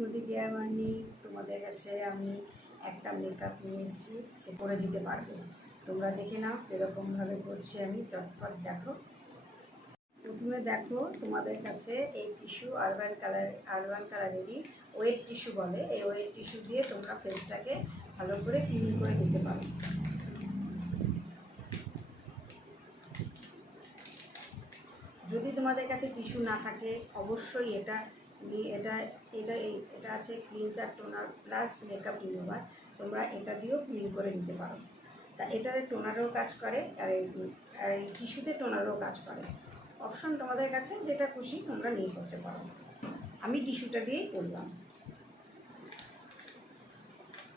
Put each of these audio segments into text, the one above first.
Modi care মানি তোমাদের কাছে আমি একটা মেকআপ নিয়ে এসেছি, সে করে দিতে পারবে। তোমরা দেখে নাও এরকমভাবে করছি আমি, চটপট দেখো। প্রথমে দেখো তোমাদের কাছে এই টিস্যু আরবান কালারেরই ওয়েট টিস্যু বলে, এই ওয়েট টিস্যু দিয়ে তোমরা ফেসটাকে ভালো করে ক্লিন করে নিতে পারো। যদি তোমাদের কাছে টিস্যু না থাকে অবশ্যই এটা এটা এটা এটা আছে cleanser, toner plus makeup remover, তোমরা এটা দিয়েও ক্লিন করে নিতে পারো। তা এটার টোনারও কাজ করে আর এই টিস্যুতে টোনারও কাজ করে। অপশন তোমাদের কাছে যেটা খুশি তোমরা নিয়ে করতে পারো। আমি টিস্যুটা দিয়েই করলাম।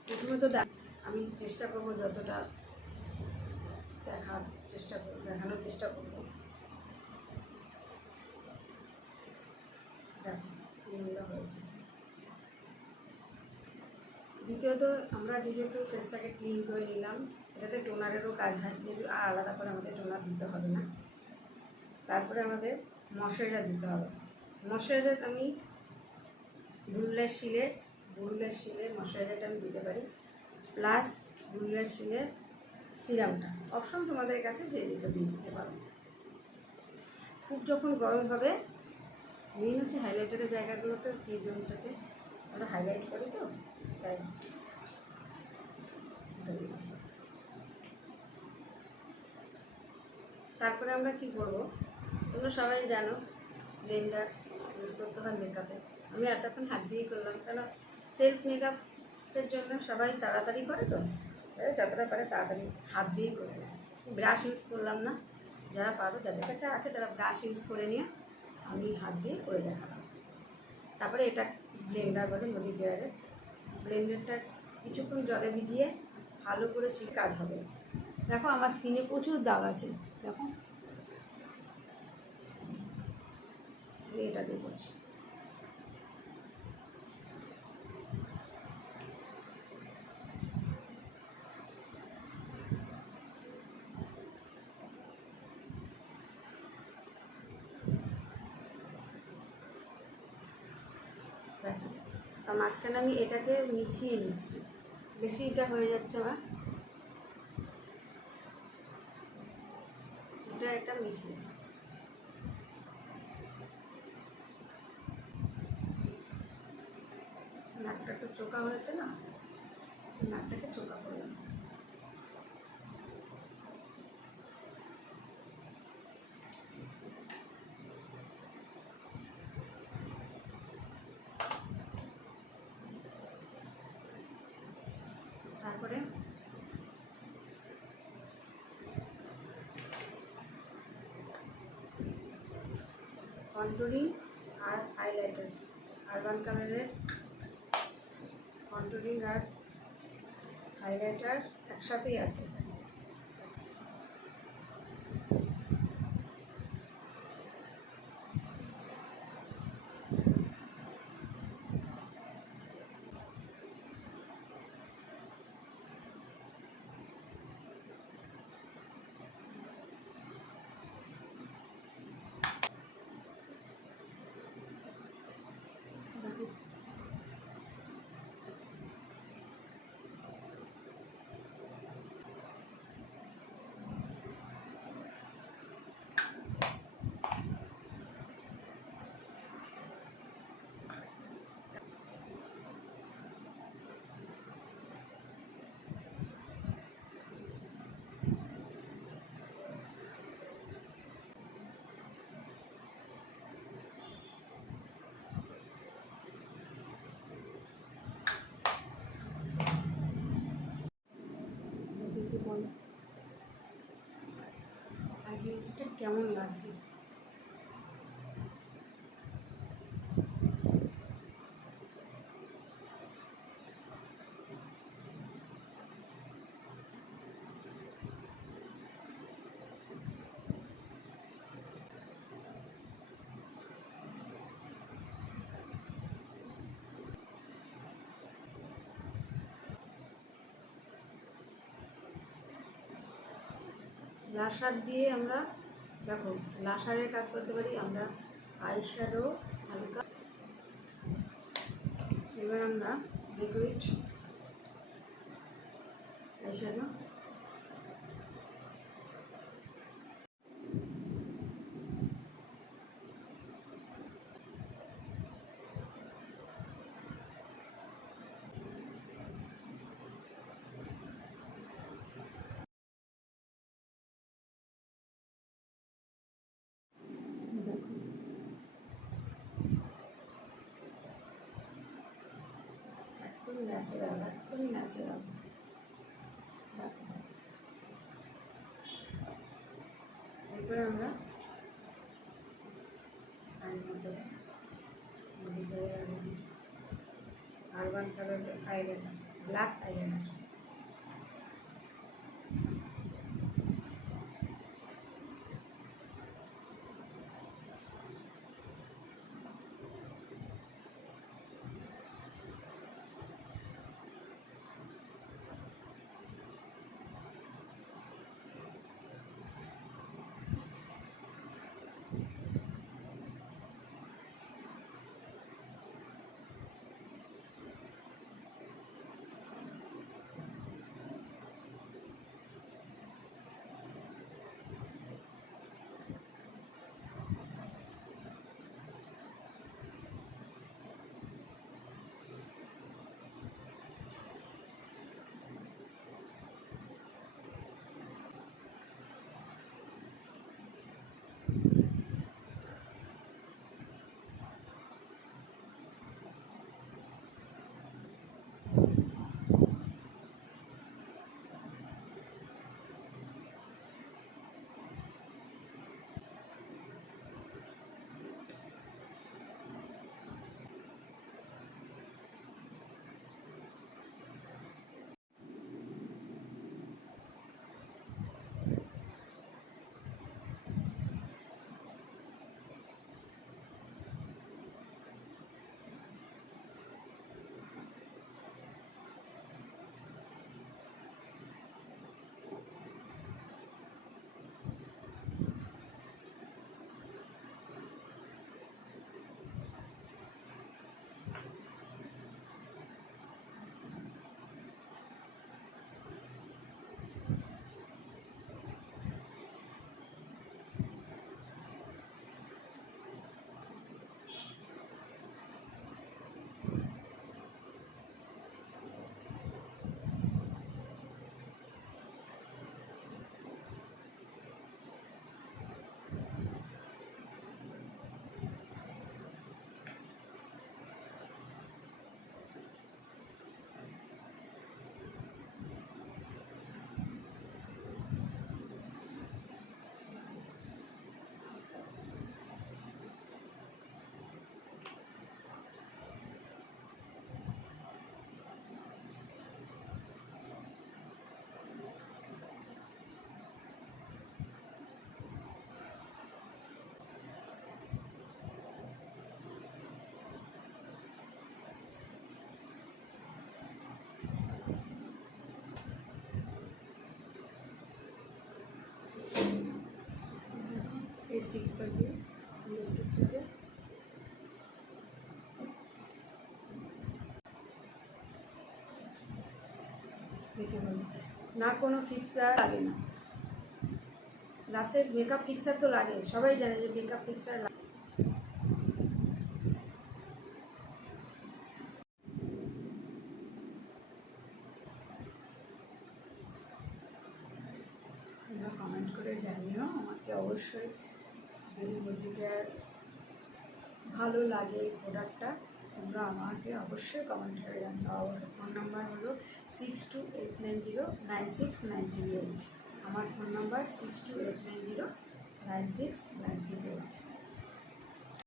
প্রথমে তো আমি চেষ্টা করবো যতটা দেখানোর চেষ্টা করবো। দেখো নোংরা হয়েছে। দ্বিতীয়ত আমরা যেহেতু ফেসটাকে ক্লিন করে নিলাম, এটাতে টোনারেরও কাজ হয়, যেহেতু আর আলাদা করে আমাদের টোনার দিতে হবে না। তারপরে আমাদের ময়শ্চারাইজার দিতে হবে। ময়শ্চারাইজার আমি বুলুলের শিলে ময়শ্চারাইজারটা আমি দিতে পারি, প্লাস বুলুলের শিলের সিরামটা। অপশন তোমাদের কাছে যে যেটা দিয়ে দিতে পারো। খুব যখন গরম হবে, মেন হচ্ছে হাইলাইটারের জায়গাগুলোতে কি জোনটাতে আমরা হাইলাইট করি, তো তাই তারপরে আমরা কি করব, তোমরা সবাই জানো ব্লেন্ডার ইউজ করতে হয় মেকআপে। আমি এতক্ষণ হাত দিয়েই করলাম, কারণ সেলফ মেকআপের জন্য সবাই তাড়াতাড়ি করে, তো যতটা পারে তাড়াতাড়ি হাত দিয়েই করে নেয়। ব্রাশ ইউজ করলাম না, যারা পারো যাদের কাছে আছে তারা ব্রাশ ইউজ করে নিয়ে আমি হাত দিয়ে করে দেখালাম। তারপরে এটা ব্লেন্ডার বলে মোদি কেয়ারের ব্লেন্ডারটা কিছুক্ষণ জলে ভিজিয়ে ভালো করে কাজ হবে। দেখো আমার স্কিনে প্রচুর দাগ আছে, দেখো এটা দিয়ে করছি। দেখো তার মাঝখানে আমি এটাকে মিশিয়ে নিচ্ছি, বেশি এটা হয়ে যাচ্ছে আমার, এটা একটা মিশিয়ে নাকটা একটু চোকা হয়েছে না, নাকটাকে চোকা করলাম। তারপরে কন্টুরিং আর হাইলাইটার, আরবান কালারের কন্টুরিং আর হাইলাইটার একসাথেই আছে। বল আগে এটা কেমন লাগছে। লাসার দিয়ে আমরা দেখো লাসারের কাজ করতে পারি আমরা, আই শ্যাডো হালকা এবার আমরা লিকুইড আইশ্যাডো একদম ন্যাচারাল এরপরে আমরা urban colour eyeliner, black eyeliner. এই স্টিকটা দিয়ে দেখে বলুন, না কোনো ফিক্সার লাগে না। লাস্টে মেকআপ ফিক্সার তো লাগে, সবাই জানে যে মেকআপ ফিক্সার লাগে। তোমরা কমেন্ট করে জানিও আমাকে অবশ্যই, যদি মধুকেয়ার ভালো লাগে এই প্রোডাক্টটা, তোমরা আমাকে অবশ্যই কমেন্ট করে জানিও। অবশ্যই ফোন নাম্বার হলো 6289096938। আমার ফোন নাম্বার 6289096938।